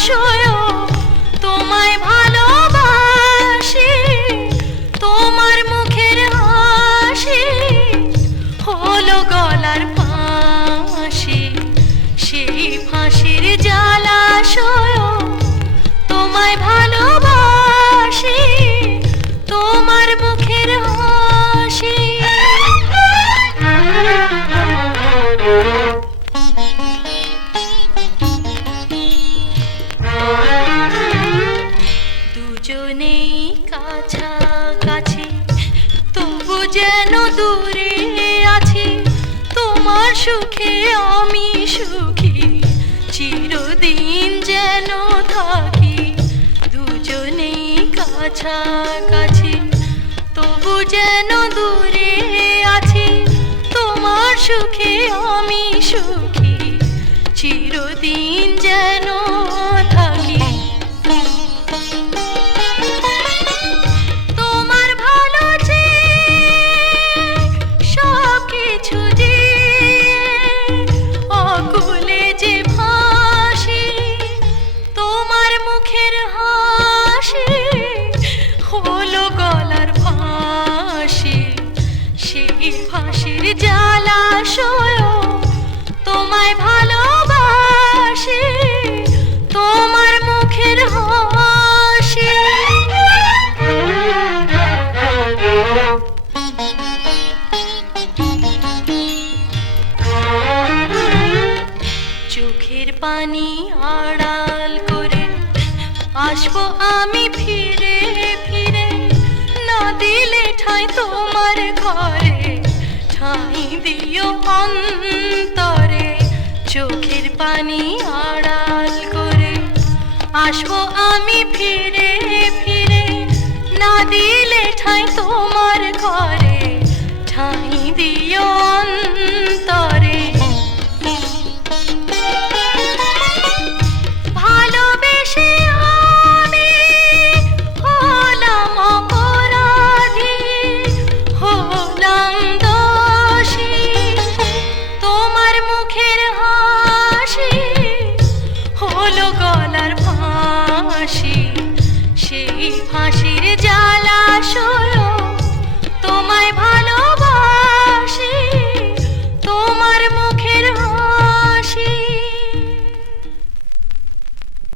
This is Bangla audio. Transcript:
জলাশয় তোমায় ভালোবাসি, তোমার মুখের হাসি হলো গলার ফাঁসি, সেই ফাঁসির জলাশয় তোমায় ভালোবাসি, তোমার মুখের হাসি। দুজনেই কাছাকাছি তবু যেন দূরে আছি, তোমার সুখে আমি সুখী চিরদিন যেন থাকি। দুজনেই কাছাকাছি তবু যেন দূরে আছি, তোমার সুখে আমি সুখী চিরদিন যেন থাকি। তোমার ভালো যে সব কিছু যে অকুলে যে ভাসি, তোমার মুখের হাসি হলো গলার ফাঁসি, সেই ফাঁসির জলাশয় তোমায় ভালোবাসি, তোমার মুখের হাসি। চোখের পানি আড়াল করে আসবো আমি ফিরে ফিরে, না দিলে ঠাঁই তোমার ঘরে ঠাঁই দিও অন্তরে। চোখের পানি আড়াল করে আসবো আমি ফিরে